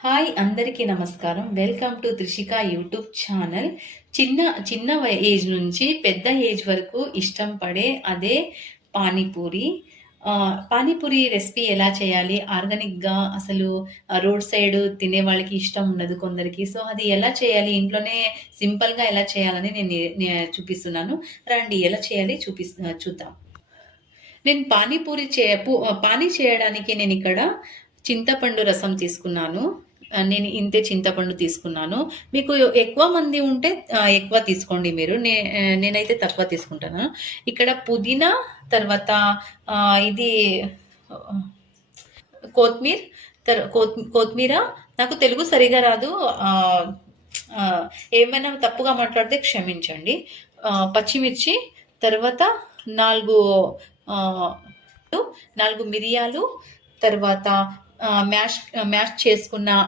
Hi అందరికీ నమస్కారం. Welcome to Trishika YouTube channel. చిన్న చిన్న ఏజ్ నుంచి పెద్ద ఏజ్ వరకు ఇష్టం పడే అదే పానీపూరి. పానీపూరి రెసిపీ ఎలా చేయాలి? ఆర్గానిక్‌గా అసలు రోడ్ సైడ్ తినే వాళ్ళకి ఇష్టం ఉండదు కొందరికి. సో, అది ఎలా చేయాలి? ఇంట్లోనే సింపుల్‌గా ఎలా చేయాలని చూపిస్తున్నాను. రండి ఎలా చేయాలి చూద్దాం. నేను పానీపూరి చే పు పానీ చేయడానికి నేనిక్కడ చింతపండు రసం తీసుకున్నాను. నేను ఇంతే చింతపండు తీసుకున్నాను. మీకు ఎక్కువ మంది ఉంటే ఎక్కువ తీసుకోండి మీరు. నేనైతే తక్కువ తీసుకుంటాను. ఇక్కడ పుదీనా తర్వాత ఇది ఆహ్, కొత్తిమీర్ కొత్తిమీర నాకు తెలుగు సరిగా రాదు. ఆహ్, ఆహ్, ఏమైనా తప్పుగా మాట్లాడితే క్షమించండి. పచ్చిమిర్చి తర్వాత 4 ఆహ్, 4 మిరియాలు తర్వాత మ్యాష్ మ్యాష్ చేసుకున్న